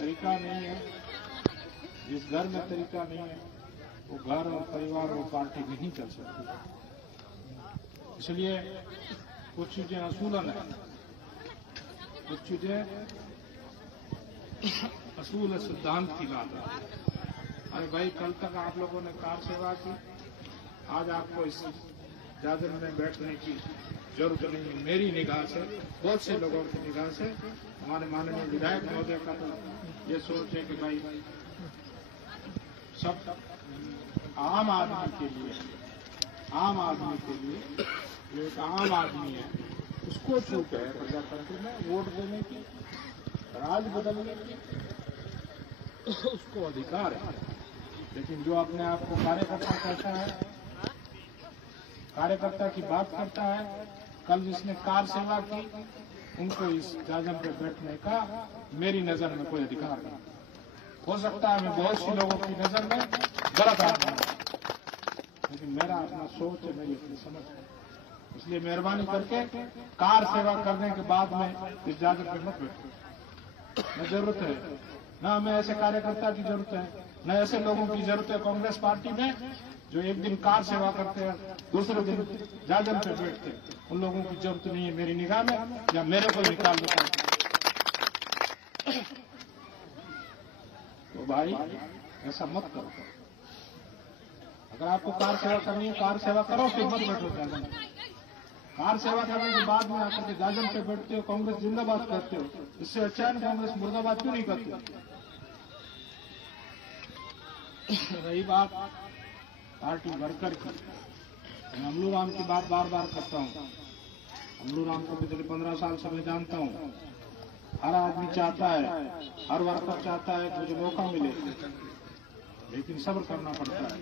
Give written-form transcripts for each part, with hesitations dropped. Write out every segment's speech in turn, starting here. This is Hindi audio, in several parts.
तरीका नहीं है, जिस घर में तरीका नहीं है वो घर और परिवार और पार्टी नहीं चल सकती। इसलिए कुछ चीजें असूलन है, कुछ चीजें असूल सिद्धांत की बात है। अरे भाई, कल तक आप लोगों ने कार सेवा की, आज आपको इस जाजन में बैठने की जरूरत नहीं है। मेरी निगाह से, बहुत से लोगों की निगाह से, हमारे माननीय विधायक महोदय का तो ये सोच है कि भाई सब आम आदमी के लिए, जो एक आम आदमी है उसको छूट है प्रजातंत्र में वोट देने की, राज बदलने की उसको अधिकार है। लेकिन जो अपने आप को कार्यकर्ता कहता है, कार्यकर्ता की बात करता है, कल जिसने कार सेवा की उनको इस जाजम पे बैठने का मेरी नजर में कोई अधिकार नहीं। हो सकता है मैं बहुत सी लोगों की नजर में गलत आदमी हूं, लेकिन मेरा अपना सोच है, मेरी अपनी समझ है। इसलिए मेहरबानी करके कार सेवा करने के बाद में इस जाजम पे मत बैठो। न जरूरत है, न हमें ऐसे कार्यकर्ता की जरूरत है, न ऐसे लोगों की जरूरत है कांग्रेस पार्टी में जो एक दिन कार सेवा करते हैं, दूसरे दिन जाजम पे बैठते हैं। उन लोगों की जरूरत नहीं है मेरी निगाह में, या मेरे को निकाल देता है। तो भाई ऐसा मत करो। अगर आपको कार सेवा करनी है, कार सेवा करो, फिर मत बैठो जाजम। कार सेवा करने के बाद में आकर के जाजम पे बैठते हो, कांग्रेस जिंदाबाद करते हो, इससे अच्छा है कांग्रेस मुर्दाबाद क्यों नहीं करते? रही बात पार्टी वर्कर की, मैं अमलू राम की बात बार बार करता हूँ। अमलू राम को पिछले 15 साल से मैं जानता हूँ। हर आदमी चाहता है, हर वर्कर चाहता है कि मुझे मौका मिले, लेकिन सब्र करना पड़ता है।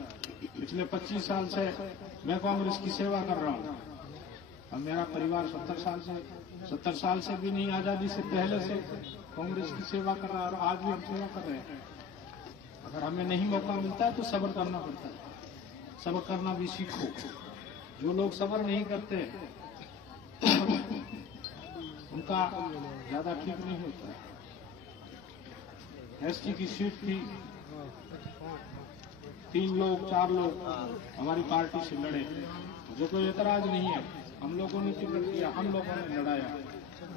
पिछले 25 साल से मैं कांग्रेस की सेवा कर रहा हूँ। अब मेरा परिवार 70 साल से भी नहीं, आजादी से पहले से कांग्रेस की सेवा कर रहा है, और आज भी हम सेवा कर रहे हैं। अगर हमें नहीं मौका मिलता है तो सब्र करना पड़ता है। सब्र करना भी सीखो। जो लोग सब्र नहीं करते उनका ज्यादा ठीक नहीं होता। एसटी की सीट थी, 3 लोग 4 लोग हमारी पार्टी से लड़े, मुझे कोई एतराज नहीं है। हम लोगों ने टिकट दिया, हम लोगों ने लड़ाया,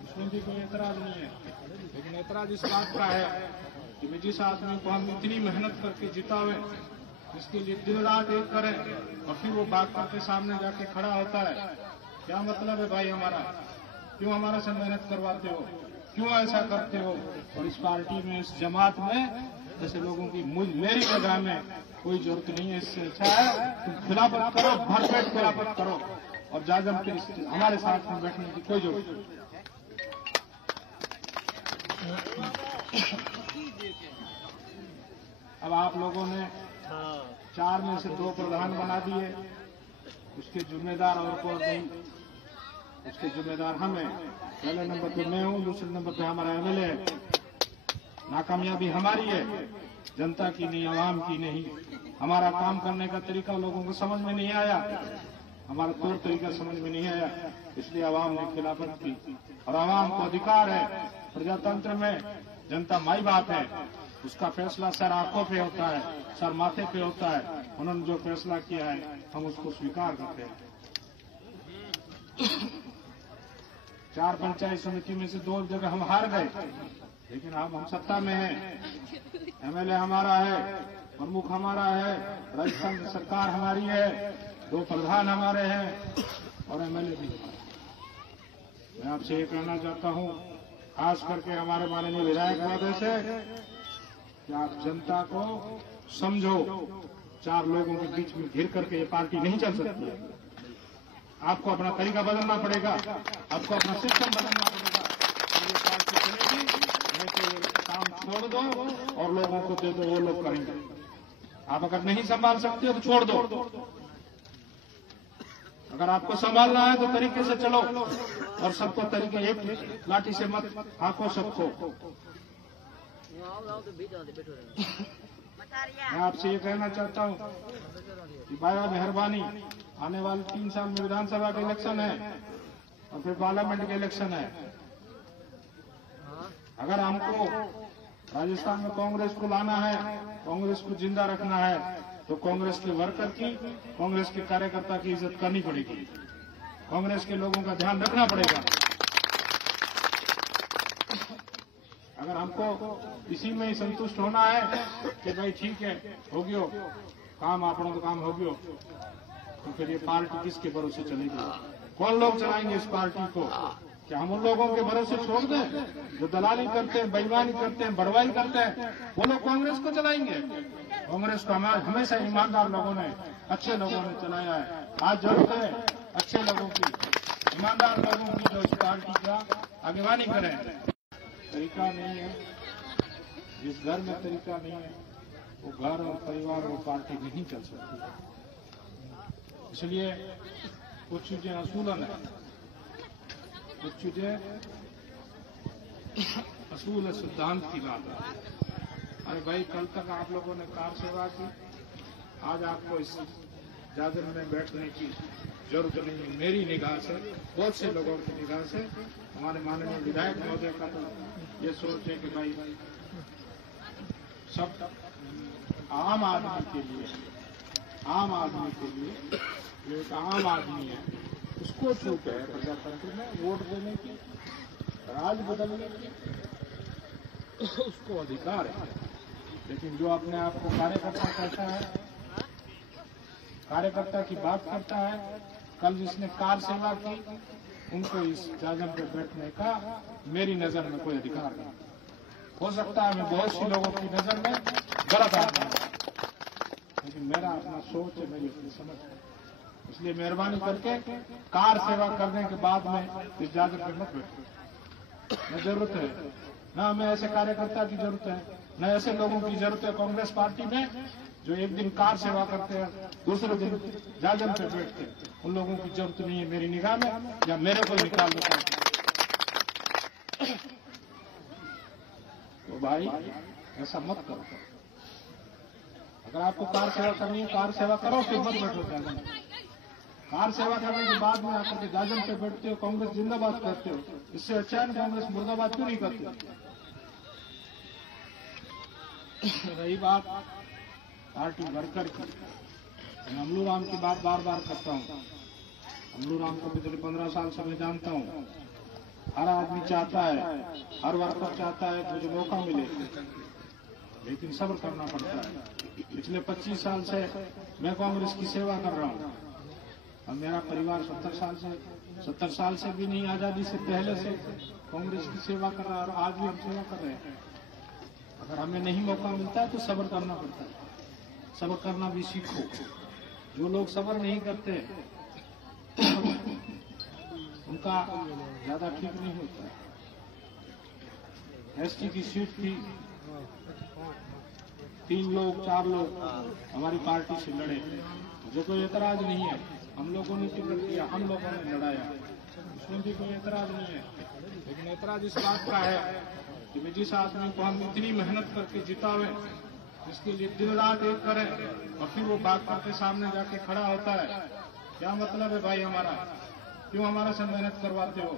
उसमें भी कोई एतराज नहीं है। लेकिन एतराज इस बात का है कि जिस आदमी को हम इतनी मेहनत करके जितावे, इसके लिए दिन रात एक करें, और फिर वो बात करके सामने जाके खड़ा होता है, क्या मतलब है भाई हमारा? क्यों हमारा से मेहनत करवाते हो? क्यों ऐसा करते हो? और इस पार्टी में, इस जमात में जैसे लोगों की मेरी जगह में कोई जरूरत नहीं है। इससे अच्छा है तुम खिलाफत करो, भरपेट खिलाफत करो, और जाजम पे हमारे साथ में बैठने की कोई जरूरत नहीं। अब आप लोगों ने 4 में से 2 प्रधान बना दिए, उसके जिम्मेदार और कोई नहीं, उसके जिम्मेदार हम हैं। पहले नंबर पे मैं हूँ, दूसरे नंबर पे हमारा एमएलए है। नाकामयाबी हमारी है, जनता की नहीं, आवाम की नहीं। हमारा काम करने का तरीका लोगों को समझ में नहीं आया, हमारा तौर तरीका समझ में नहीं आया, इसलिए आवाम ने खिलाफत की। और आवाम को अधिकार है, प्रजातंत्र में जनता माई बाप है, उसका फैसला सर आंखों पे होता है, सर माथे पे होता है। उन्होंने जो फैसला किया है हम उसको स्वीकार करते हैं। 4 पंचायत समिति में से 2 जगह हम हार गए, लेकिन अब हम सत्ता में हैं। एमएलए हमारा है, प्रमुख हमारा है, राजस्थान सरकार हमारी है, 2 प्रधान हमारे हैं, और एमएलए भी हमारे। मैं आपसे ये कहना चाहता हूँ, खास करके हमारे माननीय विधायक महोदय से, कि आप जनता को समझो। 4 लोगों के बीच में घिर करके ये पार्टी नहीं चल सकती है। आपको अपना तरीका बदलना पड़ेगा, आपको अपना सिस्टम बदलना पड़ेगा, ये पार्टी चलेगी। नहीं तो ये काम छोड़ दो और लोगों को दे दो, वो लोग करेंगे। आप अगर नहीं संभाल सकते हो तो छोड़ दो। अगर आपको संभालना है तो तरीके से चलो, और सबको तरीके, एक लाठी से मत हाको सबको। मैं आपसे ये कहना चाहता हूँ कि बाया मेहरबानी, आने वाले 3 साल में विधानसभा का इलेक्शन है और फिर पार्लियामेंट का इलेक्शन है। अगर हमको राजस्थान में कांग्रेस को लाना है, कांग्रेस को जिंदा रखना है, तो कांग्रेस के वर्कर की, कांग्रेस के कार्यकर्ता की इज्जत करनी पड़ेगी, कांग्रेस के लोगों का ध्यान रखना पड़ेगा। अगर हमको इसी में ही संतुष्ट होना है कि भाई ठीक है हो गयो काम, आपनों का काम हो गयो, तो फिर ये पार्टी किसके भरोसे चलेगी? कौन लोग चलाएंगे इस पार्टी को? क्या हम उन लोगों के भरोसे छोड़ दें जो दलाली करते हैं, बेईमानी करते हैं, बड़वाई करते हैं? वो लोग कांग्रेस को चलाएंगे? कांग्रेस को हमेशा ईमानदार लोगों ने, अच्छे लोगों ने चलाया है। आज जरूरत है अच्छे लोगों की, ईमानदार लोगों की, जो इस पार्टी का आगेवानी करें। तरीका नहीं है, जिस घर में तरीका नहीं है वो घर और परिवार और पार्टी नहीं चल सकती। इसलिए कुछ चीजें असूलन है, कुछ चीजें असूल सिद्धांत की बात है। अरे भाई कल तक आप लोगों ने कार सेवा की, आज आपको इस जागरण में बैठने की जरूरत नहीं है। मेरी निगाह से, बहुत से लोगों की निगाह से, हमारे माननीय विधायक महोदय का तो ये सोच है कि भाई सब आम आदमी के लिए, आम आदमी के लिए, जो एक आम आदमी है उसको छूट है प्रजातंत्र में वोट देने की, राज बदलने की, उसको अधिकार है। लेकिन जो अपने आप को कार्यकर्ता कहता है, कार्यकर्ता की बात करता है, कल जिसने कार सेवा की उनको इस जागरण पर बैठने का मेरी नजर में कोई अधिकार नहीं। हो सकता है मैं बहुत सी लोगों की नजर में गलत आदमी हूं, लेकिन मेरा अपना सोच है, मेरी अपनी समझ है। इसलिए मेहरबानी करके कार सेवा करने के बाद में इस जागरण पर मत बैठो। न जरूरत है, न हमें ऐसे कार्यकर्ता की जरूरत है, न ऐसे लोगों की जरूरत है कांग्रेस पार्टी में जो एक दिन कार सेवा करते हैं, दूसरे दिन जागरण पे बैठते हैं। उन लोगों की जरूरत नहीं है मेरी निगाह में, या मेरे को निकाल देता है। तो भाई ऐसा मत करो। अगर आपको कार सेवा करनी है, कार सेवा करो, फिर मत बैठो जागरण में। कार सेवा करने के बाद में आकर के जागरण पे बैठते हो, कांग्रेस जिंदाबाद करते हो, इससे अच्छा है कांग्रेस मुर्दाबाद क्यों नहीं करते? रही बात पार्टी वर्कर की, मैं अमलू राम की बात बार बार करता हूँ। अमलू राम को पिछले 15 साल से मैं जानता हूँ। हर आदमी चाहता है, हर वर्कर चाहता है मुझे मौका मिले, लेकिन सब्र करना पड़ता है। पिछले 25 साल से मैं कांग्रेस की सेवा कर रहा हूँ, और मेरा परिवार 70 साल से भी नहीं, आजादी से पहले से कांग्रेस की सेवा कर रहा है, और आज भी हम सेवा कर रहे हैं। अगर हमें नहीं मौका मिलता है तो सब्र करना पड़ता है। सब्र करना भी सीखो। जो लोग सब्र नहीं करते उनका ज्यादा ठीक नहीं होता है। एसटी की सीट थी, 3 लोग 4 लोग हमारी पार्टी से लड़े, मुझे कोई एतराज नहीं है। हम लोगों ने टिकट दिया, हम लोगों ने लड़ाया, उसमें भी कोई एतराज नहीं है। लेकिन एतराज इस बात का है कि जिस आदमी को हम इतनी मेहनत करके जितावे, जिसके लिए दिन रात एक करें, और फिर वो बात करके सामने जाके खड़ा होता है, क्या मतलब है भाई हमारा? क्यों हमारे से मेहनत करवाते हो?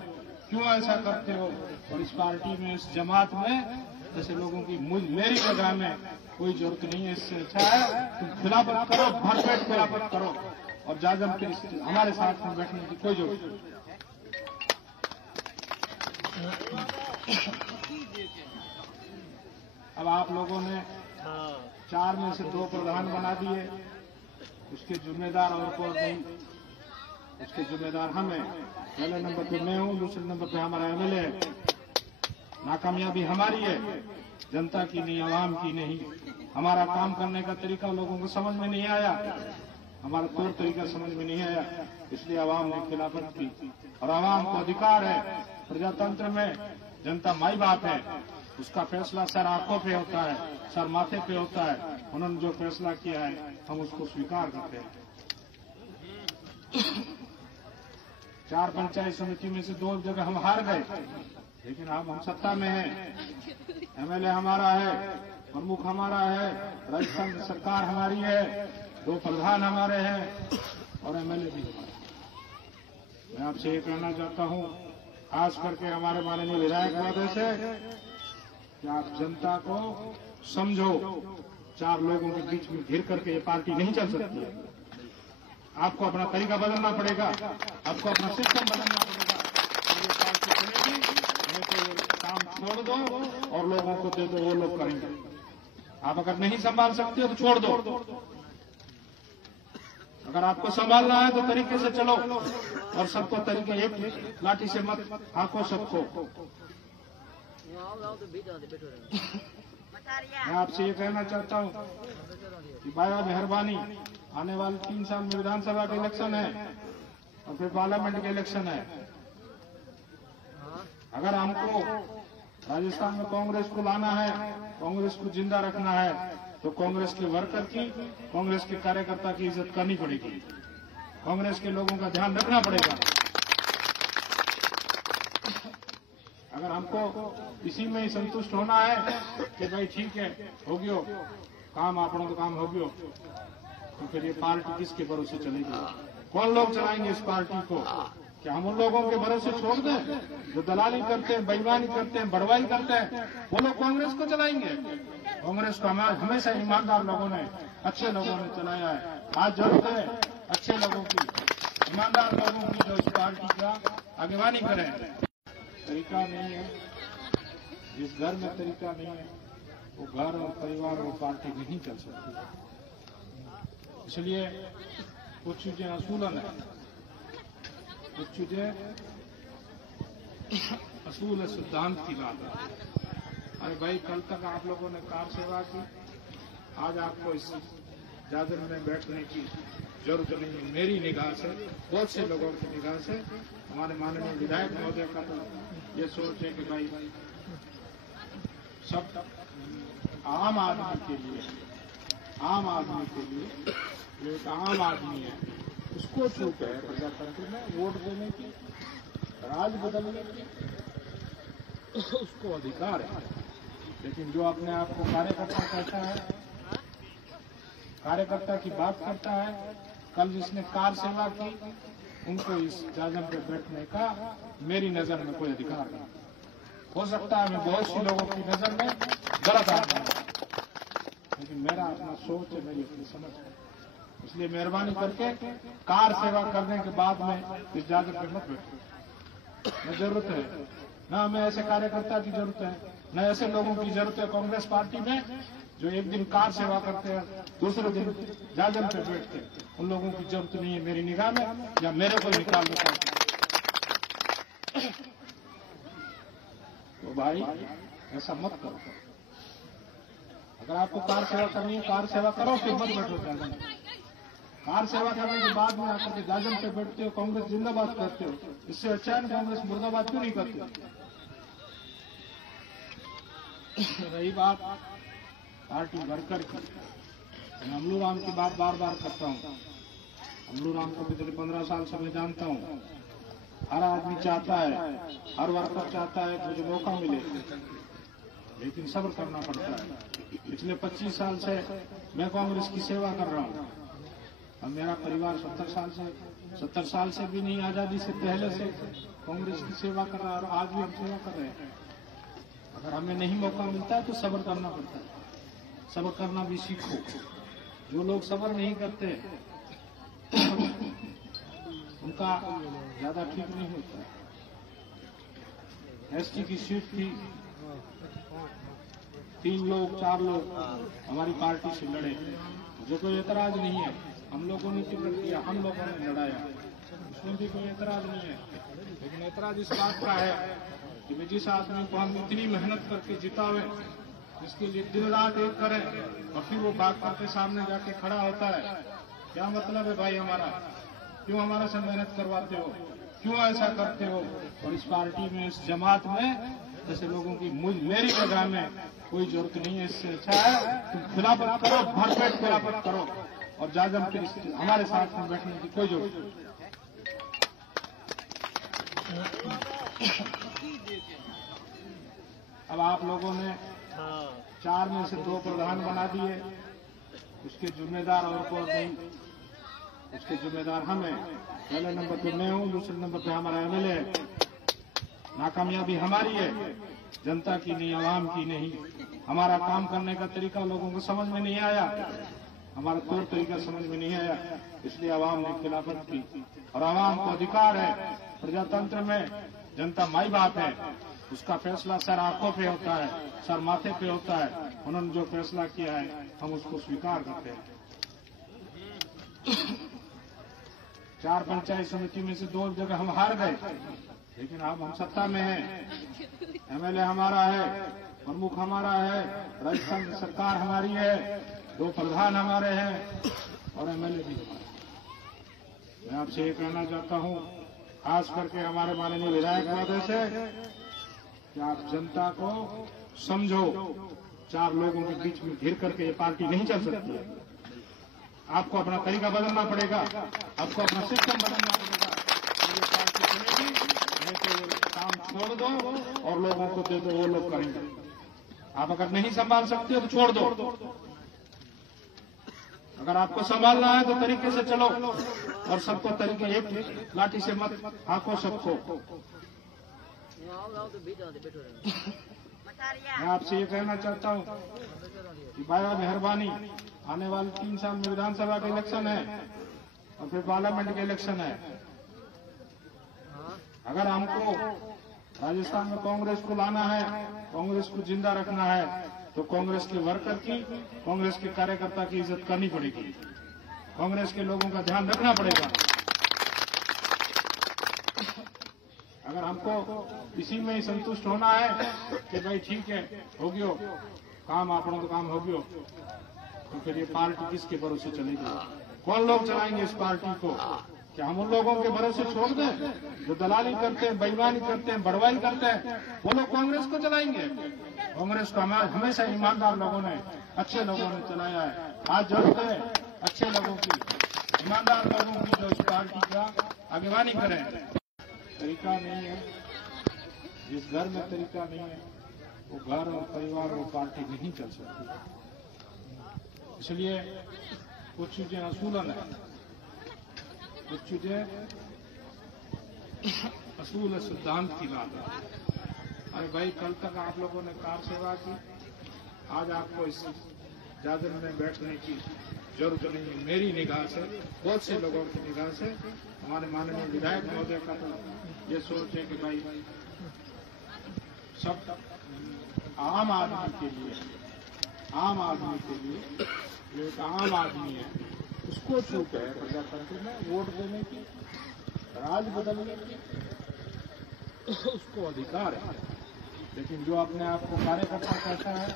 क्यों ऐसा करते हो? और इस पार्टी में, इस जमात में जैसे लोगों की मेरी निगाह में कोई जरूरत नहीं है। इससे अच्छा है तुम खिलाफत करो, भरपेट खिलाफत करो, और जागरण पे हमारे साथ में बैठने की कोई जरूरत नहीं। अब आप लोगों ने 4 में से 2 प्रधान बना दिए, उसके जिम्मेदार और कोई नहीं, उसके जिम्मेदार हम हैं। पहले नंबर पे मैं हूं, दूसरे नंबर पे हमारा एमएलए है। नाकामयाबी हमारी है, जनता की नहीं, आवाम की नहीं। हमारा काम करने का तरीका लोगों को समझ में नहीं आया, हमारा तौर तरीका समझ में नहीं आया, इसलिए आवाम ने खिलाफत की। और आवाम को अधिकार है, प्रजातंत्र में जनता माई बाप है, उसका फैसला सर आंखों पे होता है, सर माथे पे होता है। उन्होंने जो फैसला किया है हम उसको स्वीकार करते हैं। 4 पंचायत समिति में से 2 जगह हम हार गए, लेकिन अब हम सत्ता में हैं। एमएलए हमारा है, प्रमुख हमारा है, राजस्थान सरकार हमारी है, 2 प्रधान हमारे हैं, और एमएलए भी हमारे। मैं आपसे ये कहना चाहता हूँ, खास करके हमारे माननीय विधायक महोदय से, कि आप जनता को समझो। 4 लोगों के बीच में घिर करके ये पार्टी नहीं चल सकती। आपको अपना तरीका बदलना पड़ेगा, आपको अपना सिस्टम बदलना पड़ेगा, और ये पार्टी चलेगी। नहीं तो ये काम छोड़ दो और लोगों को दे दो, वो लोग करेंगे। आप अगर नहीं संभाल सकते हो तो छोड़ दो। अगर आपको संभालना है तो तरीके से चलो, और सबको तरीके एक लाठी से मत हाको सबको। मैं आपसे ये कहना चाहता हूँ कि बाया मेहरबानी, आने वाले 3 साल में विधानसभा के इलेक्शन है और फिर पार्लियामेंट के इलेक्शन है। अगर हमको राजस्थान में कांग्रेस को लाना है, कांग्रेस को जिंदा रखना है, तो कांग्रेस के वर्कर की, कांग्रेस के कार्यकर्ता की इज्जत करनी पड़ेगी, कांग्रेस के लोगों का ध्यान रखना पड़ेगा। अगर हमको इसी में ही संतुष्ट होना है कि भाई ठीक है, हो गयो काम, आपनों का काम हो गयो, तो फिर ये पार्टी किसके भरोसे चलेगी? कौन लोग चलाएंगे इस पार्टी को? क्या हम उन लोगों के भरोसे छोड़ दें जो दलाली करते हैं, बेईमानी करते हैं, बड़वाई करते हैं? वो लोग कांग्रेस को चलाएंगे? कांग्रेस को हमेशा ईमानदार लोगों ने, अच्छे लोगों ने चलाया है। आज जरूरत है अच्छे लोगों की, ईमानदार लोगों की, जो इस पार्टी का आगेवानी करें। तरीका नहीं है, जिस घर में तरीका नहीं है वो घर और परिवार और पार्टी नहीं चल सकती। इसलिए कुछ चीजें असूलन है, कुछ चीजें असूल है, सिद्धांत की बात है। अरे भाई, कल तक आप लोगों ने कार सेवा की, आज आपको इस दादर में बैठने की जरूरत नहीं है। मेरी निगाह से, बहुत से लोगों की निगाह से, हमारे माननीय विधायक महोदय का तो ये सोच है कि भाई सब आम आदमी के लिए, आम आदमी के लिए, जो एक आम आदमी है उसको छूट है प्रजातंत्र में वोट देने की, राज बदलने की, उसको अधिकार है। लेकिन जो अपने आप को कार्यकर्ता कहता है, कार्यकर्ता की बात करता है, कल जिसने कार सेवा की, उनको इस जाजम पे बैठने का मेरी नजर में कोई अधिकार नहीं। हो सकता है मैं बहुत सी लोगों की नजर में गलत आदमी हूं, लेकिन मेरा अपना सोच है, मेरी अपनी समझ है। इसलिए मेहरबानी करके कार सेवा करने के बाद में इस जाजम पे मत बैठो। न जरूरत है, न हमें ऐसे कार्यकर्ता की जरूरत है, न ऐसे लोगों की जरूरत है कांग्रेस पार्टी में जो एक दिन कार सेवा करते हैं, दूसरे दिन जाजम पे बैठते हैं। उन लोगों की जरूरत नहीं है मेरी निगाह में, या मेरे को निकाल देता है। तो भाई ऐसा मत करो। अगर आपको कार सेवा करनी है, कार सेवा करो, फिर मत बैठो जाजम पे। कार सेवा करने के बाद में आकर के जाजम पे बैठते हो, कांग्रेस जिंदाबाद करते हो, इससे अच्छा है कांग्रेस मुर्दाबाद क्यों नहीं करते? रही बात पार्टी वर्कर की, मैं अमलू राम की बात बार बार करता हूँ। अमलू राम को पिछले 15 साल से मैं जानता हूँ। हर आदमी चाहता है, हर वर्कर चाहता है कि मुझे मौका मिले, लेकिन सब्र करना पड़ता है। पिछले 25 साल से मैं कांग्रेस की सेवा कर रहा हूँ, और मेरा परिवार 70 साल से भी नहीं, आजादी से पहले से कांग्रेस की सेवा कर रहा है, और आज भी हम सेवा कर रहे हैं। अगर हमें नहीं मौका मिलता है तो सब्र करना पड़ता है। सब्र करना भी सीखो। जो लोग सब्र नहीं करते उनका ज्यादा ठीक नहीं होता है। एसटी की सीट थी, 3 लोग 4 लोग हमारी पार्टी से लड़े, मुझे कोई एतराज नहीं है। हम लोगों ने टिकट दिया, हम लोगों ने लड़ाया, उसमें भी कोई एतराज नहीं है। लेकिन एतराज इस बात का है कि जिस आदमी को हम इतनी मेहनत करके जितावे, जिसके लिए दिन रात एक करें, और फिर वो बात करके सामने जाके खड़ा होता है, क्या मतलब है भाई हमारा? क्यों हमारा से मेहनत करवाते हो? क्यों ऐसा करते हो? और इस पार्टी में, इस जमात में ऐसे लोगों की मेरी जगह में कोई जरूरत नहीं है। इससे अच्छा है तुम खिलाफत करो, भरपेट खिलाफत करो, और जाजम के हमारे साथ में बैठने की कोई जरूरत नहीं। अब आप लोगों ने 4 में से 2 प्रधान बना दिए, उसके जिम्मेदार और कोई नहीं, उसके जिम्मेदार हम हैं। पहले नंबर पे मैं हूँ, दूसरे नंबर पे हमारा एमएलए है। नाकामयाबी हमारी है, जनता की नहीं, आवाम की नहीं। हमारा काम करने का तरीका लोगों को समझ में नहीं आया, हमारा तौर तरीका समझ में नहीं आया, इसलिए आवाम ने खिलाफत की। और आवाम को अधिकार है, प्रजातंत्र में जनता माई बाप है, उसका फैसला सर आंखों पे होता है, सर माथे पे होता है। उन्होंने जो फैसला किया है हम उसको स्वीकार करते हैं। 4 पंचायत समिति में से 2 जगह हम हार गए, लेकिन अब हम सत्ता में हैं। एमएलए हमारा है, प्रमुख हमारा है, राजस्थान में सरकार हमारी है, 2 प्रधान हमारे हैं और एमएलए भी हमारे। मैं आपसे ये कहना चाहता हूँ, खास करके हमारे माननीय विधायक महोदय से, कि आप जनता को समझो। 4 लोगों के बीच में घिर करके ये पार्टी नहीं चल सकती। आपको अपना तरीका बदलना पड़ेगा, आपको अपना सिस्टम बदलना पड़ेगा, ये पार्टी चलेगी। नहीं तो ये काम छोड़ दो और लोगों को दे दो, वो लोग करेंगे। आप अगर नहीं संभाल सकते हो तो छोड़ दो। अगर आपको संभालना है तो तरीके से चलो और सबको तरीके, एक लाठी से मत हाको सबको। मैं आपसे ये कहना चाहता हूँ कि बाया मेहरबानी, आने वाले 3 साल में विधानसभा के इलेक्शन है और फिर पार्लियामेंट के इलेक्शन है। अगर हमको राजस्थान में कांग्रेस को लाना है, कांग्रेस को जिंदा रखना है, तो कांग्रेस के वर्कर की, कांग्रेस के कार्यकर्ता की इज्जत करनी पड़ेगी, कांग्रेस के लोगों का ध्यान रखना पड़ेगा। अगर हमको इसी में ही संतुष्ट होना है कि भाई ठीक है, हो गयो काम, आपनों का काम हो गयो, तो फिर ये पार्टी किसके भरोसे चलेगी? कौन लोग चलाएंगे इस पार्टी को? क्या हम उन लोगों के भरोसे छोड़ दें जो दलाली करते हैं, बेईमानी करते हैं, बड़वाई करते हैं? वो लोग कांग्रेस को चलाएंगे? कांग्रेस को हमेशा ईमानदार लोगों ने, अच्छे लोगों ने चलाया है। आज जरूरत है अच्छे लोगों की, ईमानदार लोगों की, जो इस पार्टी का आगेवानी करें। तरीका नहीं है, जिस घर में तरीका नहीं है वो घर और परिवार और पार्टी नहीं चल सकती। इसलिए कुछ चीजें असूलन है, कुछ चीजें असूल सिद्धांत की बात है। अरे भाई, कल तक आप लोगों ने कार सेवा की, आज आपको इस जादर में बैठने की जरूरत नहीं है। मेरी निगाह से, बहुत से लोगों की निगाह से, हमारे माननीय विधायक महोदय का तो ये सोच है कि भाई सब आम आदमी के लिए, आम आदमी के लिए, जो एक आम आदमी है उसको छूट है प्रजातंत्र में वोट देने की, राज बदलने की, उसको अधिकार है। लेकिन जो अपने आप को कार्यकर्ता कहता है,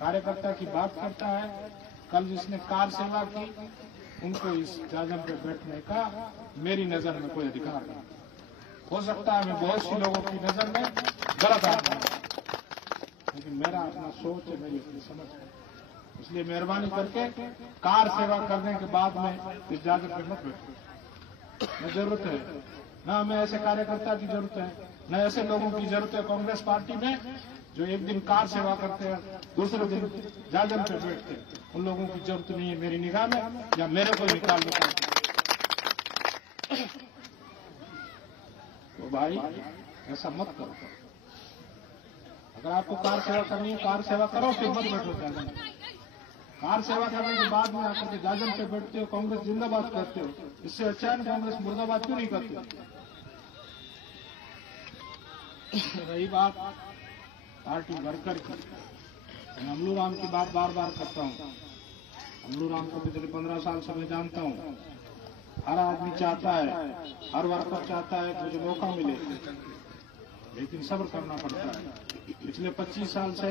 कार्यकर्ता की बात करता है, कल जिसने कार सेवा की, उनको इस जाजम पे बैठने का मेरी नजर में कोई अधिकार नहीं। हो सकता है मैं बहुत सी लोगों की नजर में गलत आदमी हूं, लेकिन मेरा अपना सोच है, मेरी अपनी समझ है। इसलिए मेहरबानी करके कार सेवा करने के बाद में इस जाजम पे मत बैठो। न जरूरत है, न हमें ऐसे कार्यकर्ता की जरूरत है, न ऐसे लोगों की जरूरत है कांग्रेस पार्टी में जो एक दिन कार सेवा करते हैं, दूसरे दिन जाजम पे बैठते हैं। उन लोगों की जरूरत नहीं है मेरी निगाह में, या मेरे को निकाल देता। तो भाई ऐसा मत करो। अगर आपको कार सेवा करनी है, कार सेवा करो, फिर मत बैठो जाजम। कार सेवा करने के बाद में आकर के जाजम पे बैठते हो, कांग्रेस जिंदाबाद करते हो, इससे अच्छा है कांग्रेस मुर्दाबाद क्यों नहीं करते? रही बात पार्टी वर्कर की, मैं अमलू राम की बात बार बार करता हूँ। अमलू राम को पिछले 15 साल से मैं जानता हूँ। हर आदमी चाहता है, हर वर्कर चाहता है कि मुझे मौका मिले, लेकिन सब्र करना पड़ता है। पिछले 25 साल से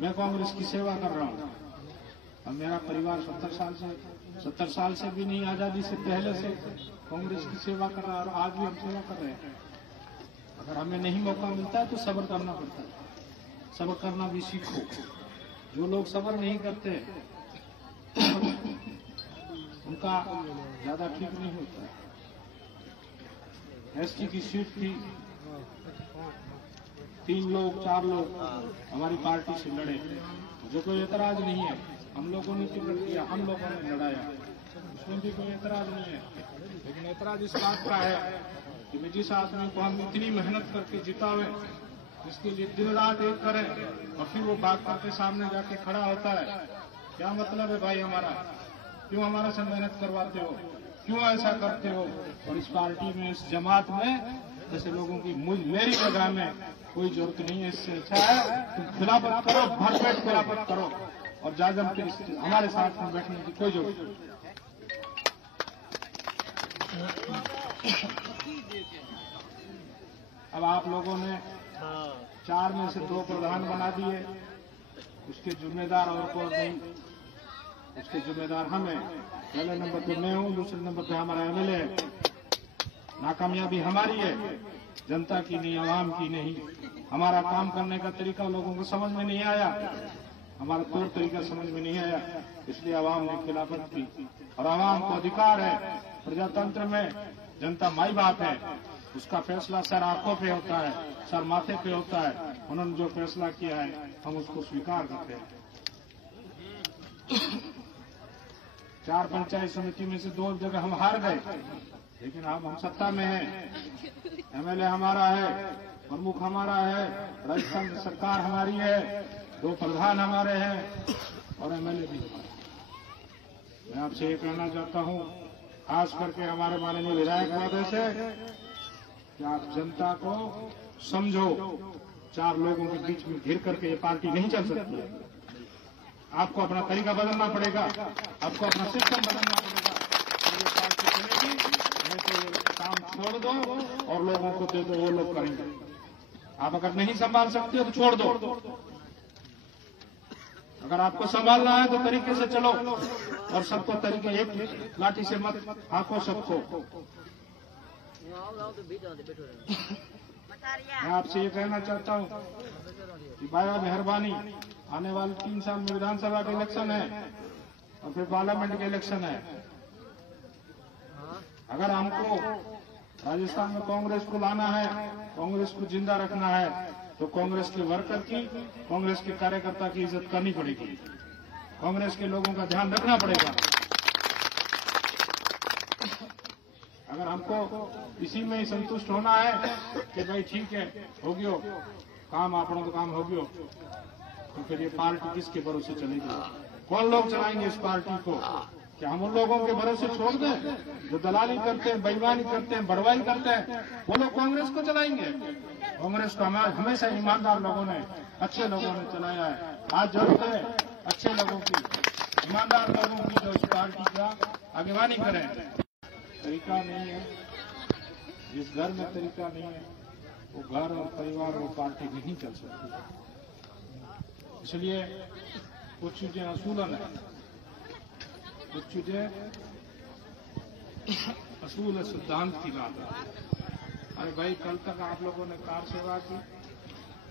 मैं कांग्रेस की सेवा कर रहा हूँ। अब मेरा परिवार 70 साल से भी नहीं, आजादी से पहले से कांग्रेस की सेवा कर रहा है, और आज भी हम सेवा कर रहे हैं। अगर हमें नहीं मौका मिलता है तो सब्र करना पड़ता है। सब्र करना भी सीखो। जो लोग सब्र नहीं करते उनका ज्यादा ठीक नहीं होता। एसटी की सीट थी, 3 लोग 4 लोग हमारी पार्टी से लड़े, मुझे कोई एतराज नहीं है। हम लोगों ने टिकट दिया, हम लोगों ने लड़ाया, उसमें भी कोई एतराज नहीं है। लेकिन एतराज इस बात का है कि जिस आदमी को हम इतनी मेहनत करके जितावे इसके लिए दिन रात एक करें और फिर वो भाग करके सामने जाके खड़ा होता है। क्या मतलब है भाई हमारा? क्यों हमारे से मेहनत करवाते हो? क्यों ऐसा करते हो? और इस पार्टी में, इस जमात में जैसे लोगों की मेरी जगह में कोई जरूरत नहीं है। इससे अच्छा है तुम खिलाफत करो, भरपेट खिलाफत करो और जाजम के हमारे साथ में बैठने की कोई जरूरत नहीं। अब आप लोगों ने 4 में से 2 प्रधान बना दिए, उसके जिम्मेदार और कोई नहीं, उसके जिम्मेदार हम हैं। पहले नंबर पे मैं हूं, दूसरे नंबर पे हमारा एमएलए है। नाकामयाबी हमारी है, जनता की नहीं, आवाम की नहीं। हमारा काम करने का तरीका लोगों को समझ में नहीं आया, हमारा तौर तरीका समझ में नहीं आया, इसलिए आवाम ने खिलाफत की। और आवाम को अधिकार है, प्रजातंत्र में जनता माई बाप है, उसका फैसला सर आंखों पे होता है, सर माथे पे होता है। उन्होंने जो फैसला किया है हम उसको स्वीकार करते हैं। 4 पंचायत समिति में से 2 जगह हम हार गए, लेकिन अब हम सत्ता में हैं। एमएलए हमारा है, प्रमुख हमारा है, राजस्थान सरकार हमारी है, 2 प्रधान हमारे हैं और एमएलए भी हमारे। मैं आपसे ये कहना चाहता हूं, खास करके हमारे माननीय विधायक महोदय से, कि आप जनता को समझो। 4 लोगों के बीच में घिर करके ये पार्टी नहीं चल सकती है। आपको अपना तरीका बदलना पड़ेगा, आपको अपना सिस्टम बदलना पड़ेगा, ये पार्टी चलेगी। नहीं तो ये काम छोड़ दो और लोगों को दे दो, वो लोग करेंगे। आप अगर नहीं संभाल सकते हो तो छोड़ दो। अगर आपको संभालना है तो तरीके से चलो और सबको तरीके, एक लाठी से मत हाको सबको। मैं आपसे ये कहना चाहता हूँ कि बाया मेहरबानी, आने वाले 3 साल में विधानसभा के इलेक्शन है और फिर पार्लियामेंट के इलेक्शन है। अगर हमको राजस्थान में कांग्रेस को लाना है, कांग्रेस को जिंदा रखना है, तो कांग्रेस के वर्कर की, कांग्रेस के कार्यकर्ता की इज्जत करनी पड़ेगी, कांग्रेस के लोगों का ध्यान रखना पड़ेगा। अगर हमको इसी में ही संतुष्ट होना है कि भाई ठीक है, हो गयो काम, आपनों का काम हो गयो, तो फिर ये पार्टी किसके भरोसे चलेगी? कौन लोग चलाएंगे इस पार्टी को? क्या हम उन लोगों के भरोसे छोड़ दें जो दलाली करते हैं, बेईमानी करते हैं, बड़वाई करते हैं? वो लोग कांग्रेस को चलाएंगे? कांग्रेस को हमेशा ईमानदार लोगों ने, अच्छे लोगों ने चलाया है। आज जरूरत है अच्छे लोगों की, ईमानदार लोगों की, जो इस पार्टी का आगेवानी करें। तरीका नहीं है, जिस घर में तरीका नहीं है वो घर और परिवार, वो पार्टी नहीं चल सकती। इसलिए कुछ चीजें असूलन है, कुछ चीजें असूल सिद्धांत की बात है। अरे भाई, कल तक आप लोगों ने कार सेवा की,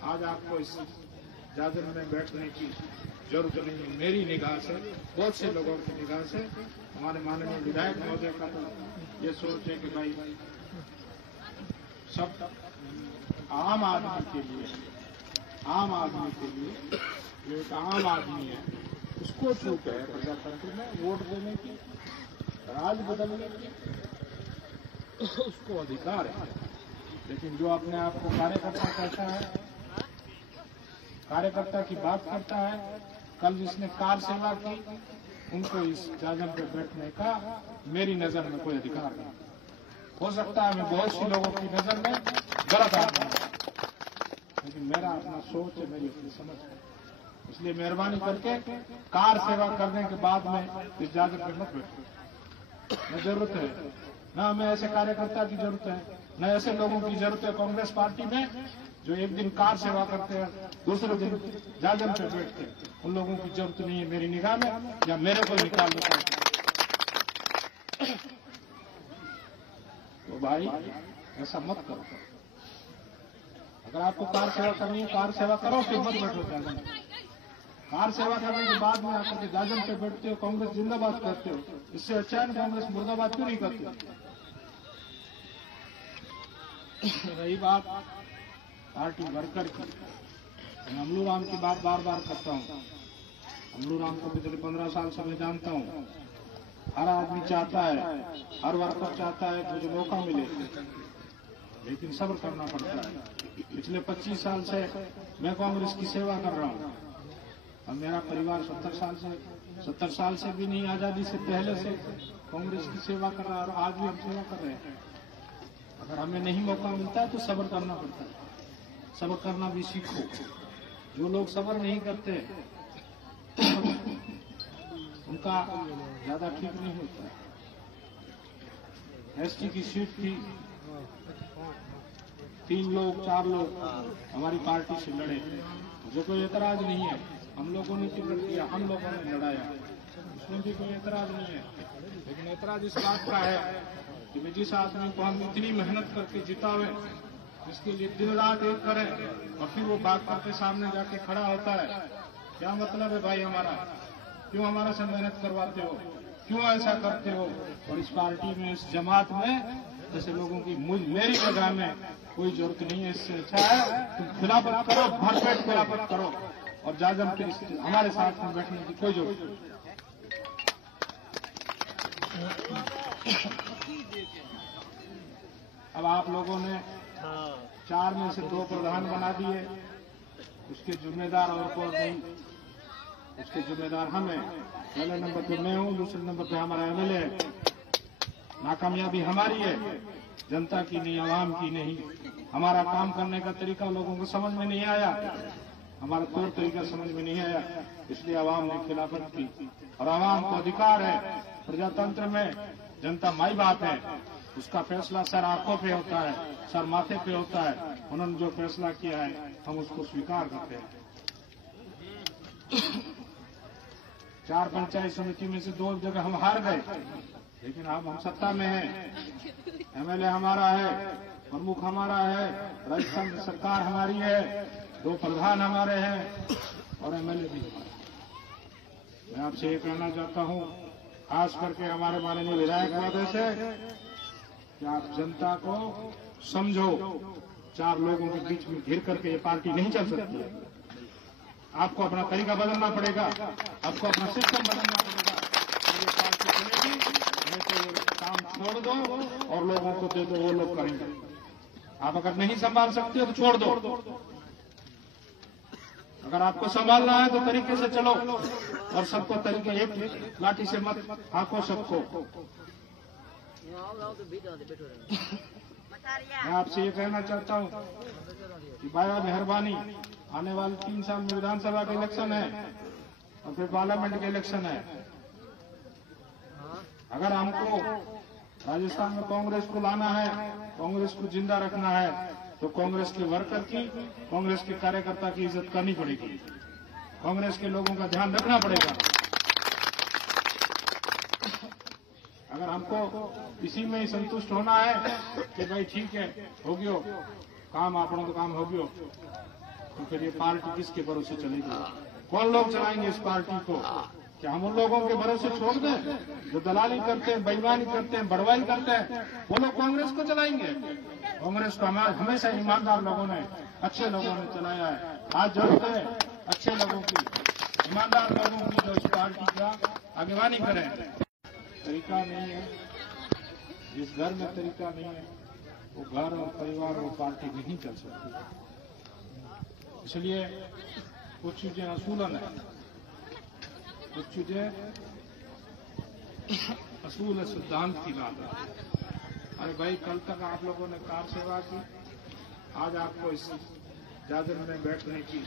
आज आपको इस जाजम में बैठने की जरूरत नहीं है। मेरी निगाह से, बहुत से लोगों की निगाह से, हमारे माननीय विधायक महोदय का तो ये सोच है कि भाई सब आम आदमी के लिए, आम आदमी के लिए, जो एक आम आदमी है उसको छूट है प्रजातंत्र में वोट देने की, राज बदलने की, उसको अधिकार है। लेकिन जो अपने आप को कार्यकर्ता कहता है, कार्यकर्ता की बात करता है, कल जिसने कार सेवा की, उनको इस जाजम पे बैठने का मेरी नजर में कोई अधिकार नहीं। हो सकता है मैं बहुत सी लोगों की नजर में गलत आदमी हूं, लेकिन मेरा अपना सोच है, मेरी अपनी समझ है। इसलिए मेहरबानी करके कार सेवा करने के बाद में इस जाजम पे मत बैठो। न जरूरत है, न हमें ऐसे कार्यकर्ता की जरूरत है, न ऐसे लोगों की जरूरत है कांग्रेस पार्टी में जो एक दिन कार सेवा करते हैं, दूसरे दिन जाजम पे बैठते हैं। उन लोगों की जरूरत नहीं है मेरी निगाह में, या मेरे को निकाल देता है। तो भाई ऐसा मत करो। अगर आपको कार सेवा करनी है, कार सेवा करो, फिर मत बैठो जाजम। कार सेवा करने के बाद में आकर के जाजम पे बैठते हो, कांग्रेस जिंदाबाद करते हो, इससे अच्छा है कांग्रेस मुर्दाबाद क्यों नहीं करते? रही बात पार्टी वर्कर की, मैं अमलू राम की बात बार बार करता हूँ। अमलू राम को पिछले 15 साल से मैं जानता हूँ। हर आदमी चाहता है, हर वर्कर चाहता है कि मुझे मौका मिले, लेकिन सब्र करना पड़ता है। पिछले 25 साल से मैं कांग्रेस की सेवा कर रहा हूँ और मेरा परिवार 70 साल से भी नहीं, आजादी से पहले से कांग्रेस की सेवा कर रहा है और आज भी हम सेवा कर रहे हैं। अगर हमें नहीं मौका मिलता है तो सब्र करना पड़ता है। सब्र करना भी सीखो। जो लोग सब्र नहीं करते उनका ज्यादा ठीक नहीं होता है। एसटी की सीट थी, 3 लोग 4 लोग हमारी पार्टी से लड़े, मुझे कोई एतराज नहीं है। हम लोगों ने टिकट दिया, हम लोगों ने लड़ाया, उसमें भी कोई एतराज नहीं है। लेकिन एतराज इस बात का है कि जिस आदमी को हम इतनी मेहनत करके जितावे, जिसके लिए दिन रात एक करें और फिर वो बात करके सामने जाके खड़ा होता है, क्या मतलब है भाई हमारा? क्यों हमारा से मेहनत करवाते हो? क्यों ऐसा करते हो? और इस पार्टी में, इस जमात में जैसे लोगों की मेरी जगह में कोई जरूरत नहीं है। इससे अच्छा है तुम खिलाफत करो, भरपेट खिलाफत करो और जाजम के हमारे साथ में बैठने की कोई जरूरत नहीं। अब आप लोगों ने 4 में से 2 प्रधान बना दिए, उसके जिम्मेदार और कोई नहीं, उसके जिम्मेदार हम हैं। पहले नंबर पे मैं हूँ, दूसरे नंबर पे हमारा एमएलए है। नाकामयाबी हमारी है, जनता की नहीं, आवाम की नहीं। हमारा काम करने का तरीका लोगों को समझ में नहीं आया, हमारा तौर तरीका समझ में नहीं आया, इसलिए आवाम ने खिलाफत की। और आवाम को अधिकार है, प्रजातंत्र में जनता माई बाप है, उसका फैसला सर आंखों पे होता है, सर माथे पे होता है। उन्होंने जो फैसला किया है हम उसको स्वीकार करते हैं। 4 पंचायत समिति में से 2 जगह हम हार गए, लेकिन अब हम सत्ता में हैं। एमएलए हमारा है, प्रमुख हमारा है, राजस्थान सरकार हमारी है, 2 प्रधान हमारे हैं और एमएलए भी हमारे। मैं आपसे ये कहना चाहता हूँ, खास करके हमारे माननीय विधायक महोदय से, कि आप जनता को समझो। 4 लोगों के बीच में घिर करके ये पार्टी नहीं चल सकती। आपको अपना तरीका बदलना पड़ेगा, आपको अपना सिस्टम बदलना पड़ेगा, ये पार्टी चलेगी। नहीं तो ये काम छोड़ दो और लोगों को दे दो, वो लोग करेंगे। आप अगर नहीं संभाल सकते हो तो छोड़ दो। अगर आपको संभालना है तो तरीके से चलो और सबको तरीके, एक लाठी से मत हाको सबको। मैं आपसे ये कहना चाहता हूँ कि बाया मेहरबानी, आने वाले 3 साल में विधानसभा का इलेक्शन है और फिर पार्लियामेंट का इलेक्शन है। अगर हमको राजस्थान में कांग्रेस को लाना है, कांग्रेस को जिंदा रखना है, तो कांग्रेस के वर्कर की, कांग्रेस के कार्यकर्ता की इज्जत करनी पड़ेगी, कांग्रेस के लोगों का ध्यान रखना पड़ेगा। अगर हमको इसी में ही संतुष्ट होना है कि भाई ठीक है, हो गयो काम, आपनों का काम हो गयो, तो फिर ये पार्टी किसके भरोसे चलेगी? कौन लोग चलाएंगे इस पार्टी को? क्या हम उन लोगों के भरोसे छोड़ दें जो दलाली करते हैं, बेईमानी करते हैं, बड़वाई करते हैं? वो लोग कांग्रेस को चलाएंगे? कांग्रेस को हमेशा ईमानदार लोगों ने, अच्छे लोगों ने चलाया है। आज जरूरत है अच्छे लोगों की, ईमानदार लोगों की, जो इस पार्टी का आगेवानी करें। तरीका नहीं है, जिस घर में तरीका नहीं है वो घर और परिवार और पार्टी नहीं चल सकती। इसलिए कुछ चीजें असूलन है, कुछ चीजें असूल सिद्धांत की बात है। अरे भाई, कल तक आप लोगों ने कार सेवा की, आज आपको इस जाजर में बैठने की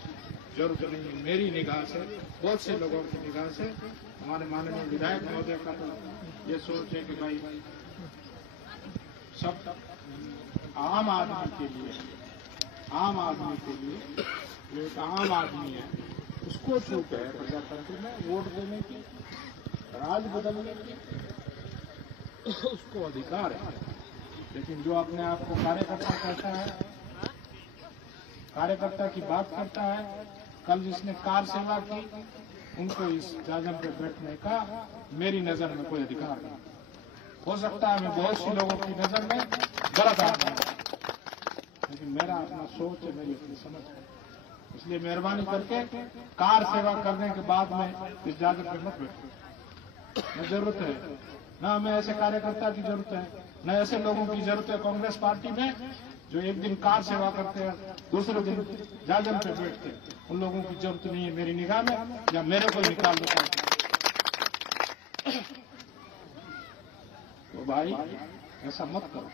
जरूरत नहीं है। मेरी निगाह से, बहुत से लोगों की निगाह से, हमारे माननीय विधायक महोदय का तो ये सोच है कि भाई सब आम आदमी के लिए, आम आदमी के लिए, जो एक आम आदमी है उसको छूट है प्रजातंत्र में वोट देने की, राज बदलने की, उसको अधिकार है। लेकिन जो अपने आप को कार्यकर्ता कहता है, कार्यकर्ता की बात करता है, कल जिसने कार सेवा की, उनको इस जाजम पे बैठने का मेरी नजर में कोई अधिकार नहीं। हो सकता है मैं बहुत सी लोगों की नजर में गलत आदमी हूं, लेकिन मेरा अपना सोच है, मेरी अपनी समझ है। इसलिए मेहरबानी करके कार सेवा करने के बाद में इस जाजर पे मत बैठो। न जरूरत है, न हमें ऐसे कार्यकर्ता की जरूरत है, न ऐसे लोगों की जरूरत है कांग्रेस पार्टी में जो एक दिन कार सेवा करते हैं, दूसरे दिन जाजम पे बैठते हैं, उन लोगों की जरूरत नहीं है मेरी निगाह में, या मेरे को निकाल दो। तो भाई ऐसा मत करो।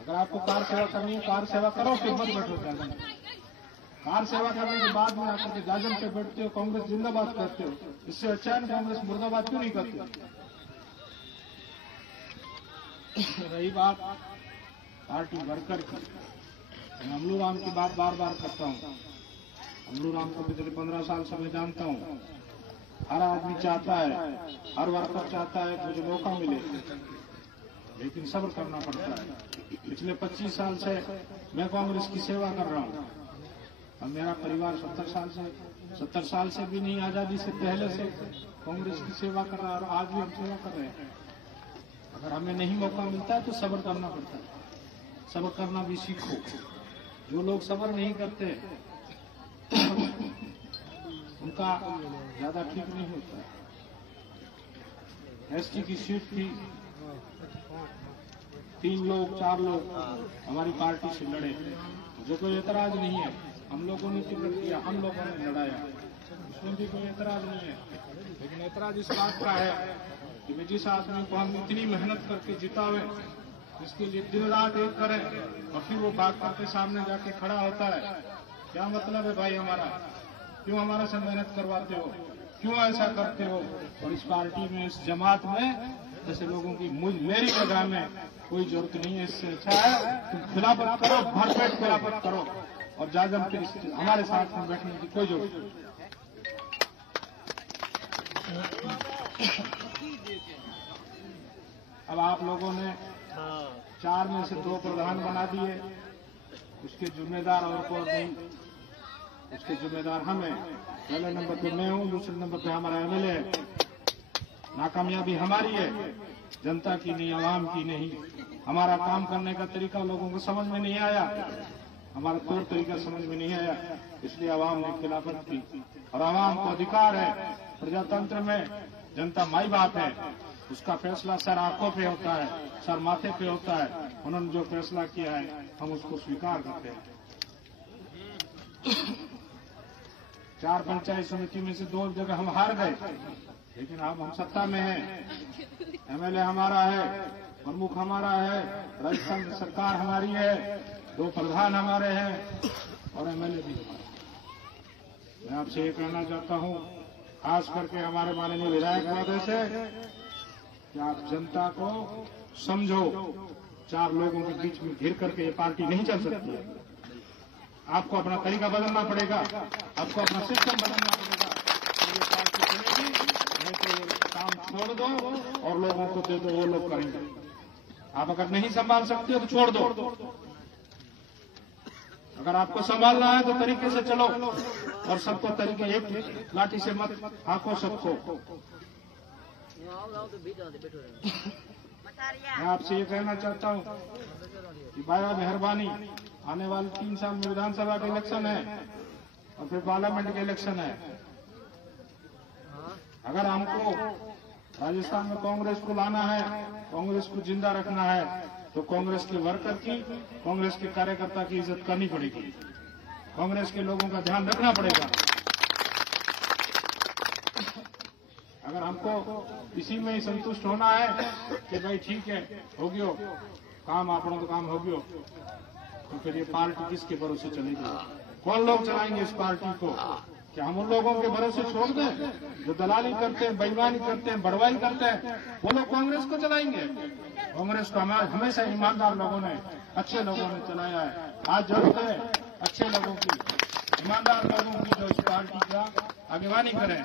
अगर आपको कार सेवा करनी है, कार सेवा करो, फिर मत बैठो जाजम। कार सेवा करने के बाद में आकर के जाजम पे बैठते हो, कांग्रेस जिंदाबाद करते हो, इससे अच्छा है कांग्रेस मुर्दाबाद क्यों नहीं करते। रही बात पार्टी वर्कर की, मैं अमलू राम की बात बार बार करता हूँ। अमलू राम को पिछले 15 साल से मैं जानता हूँ। हर आदमी चाहता है, हर वर्कर चाहता है कि मुझे मौका मिले, लेकिन सब्र करना पड़ता है। पिछले 25 साल से मैं कांग्रेस की सेवा कर रहा हूँ, और मेरा परिवार 70 साल से भी नहीं, आजादी से पहले से कांग्रेस की सेवा कर रहा है, और आज भी हम सेवा कर रहे हैं। अगर हमें नहीं मौका मिलता है तो सब्र करना पड़ता है। सब्र करना भी सीखो। जो लोग सब्र नहीं करते उनका ज्यादा ठीक नहीं होता है। एसटी की सीट थी, 3 लोग 4 लोग हमारी पार्टी से लड़े, जो कोई एतराज नहीं है। हम लोगों ने टिकट दिया, हम लोगों ने लड़ाया, इसमें भी कोई एतराज नहीं है। लेकिन एतराज इस बात का है कि जिस आदमी को हम इतनी मेहनत करके जितावे, इसके लिए दिन रात एक करें, और फिर वो बात करके सामने जाके खड़ा होता है, क्या मतलब है भाई हमारा? क्यों हमारा से मेहनत करवाते हो? क्यों ऐसा करते हो? और इस पार्टी में, इस जमात में जैसे लोगों की मेरी जगह में कोई जरूरत नहीं है। इससे अच्छा है तुम खिलाफत करो, भरपेट खिलाफत करो, और जाजम फिर हमारे साथ में बैठने की कोई जरूरत नहीं। अब आप लोगों ने 4 में से 2 प्रधान बना दिए, उसके जिम्मेदार और कोई नहीं, उसके जिम्मेदार हम हैं। पहले नंबर पे मैं हूँ, दूसरे नंबर पे हमारा एमएलए है। नाकामयाबी हमारी है, जनता की नहीं, आवाम की नहीं। हमारा काम करने का तरीका लोगों को समझ में नहीं आया, हमारा तौर तरीका समझ में नहीं आया, इसलिए आवाम ने खिलाफत की। और आवाम को अधिकार है, प्रजातंत्र में जनता माई बाप है, उसका फैसला सर आंखों पे होता है, सर माथे पे होता है। उन्होंने जो फैसला किया है हम उसको स्वीकार करते हैं। 4 पंचायत समिति में से 2 जगह हम हार गए, लेकिन अब हम सत्ता में हैं। एमएलए हमारा है, प्रमुख हमारा है, राजस्थान सरकार हमारी है, 2 प्रधान हमारे हैं, और एमएलए भी हमारा। मैं आपसे ये कहना चाहता हूँ, खास करके हमारे माननीय विधायक महोदय से, कि आप जनता को समझो। 4 लोगों के बीच में घिर करके ये पार्टी नहीं चल सकती है। आपको अपना तरीका बदलना पड़ेगा, आपको अपना सिस्टम बदलना पड़ेगा, ये पार्टी चलेगी। नहीं तो ये काम छोड़ दो और लोगों को दे दो, वो लोग करेंगे। आप अगर नहीं संभाल सकते हो तो छोड़ दो। अगर आपको संभालना है तो तरीके से चलो, और सबको तरीके, एक लाठी से मत हाँको सबको। मैं आपसे ये कहना चाहता हूँ कि बाया मेहरबानी, आने वाले 3 साल में विधानसभा का इलेक्शन है और फिर पार्लियामेंट के इलेक्शन है। अगर हमको राजस्थान में कांग्रेस को लाना है, कांग्रेस को जिंदा रखना है, तो कांग्रेस के वर्कर की, कांग्रेस के कार्यकर्ता की इज्जत करनी पड़ेगी, कांग्रेस के लोगों का ध्यान रखना पड़ेगा। अगर हमको इसी में ही संतुष्ट होना है कि भाई ठीक है, हो गयो काम, आपनों तो काम हो गयो, तो फिर ये पार्टी किसके भरोसे चलेगी? कौन लोग चलाएंगे इस पार्टी को? क्या हम उन लोगों के भरोसे छोड़ दें जो दलाली करते हैं, बेईमानी करते हैं, बड़वाई करते हैं? वो लोग कांग्रेस को चलाएंगे? कांग्रेस को हमेशा ईमानदार लोगों ने, अच्छे लोगों ने चलाया है। आज जरूरत है अच्छे लोगों की, ईमानदार लोगों की, जो इस पार्टी का आगेवानी करें।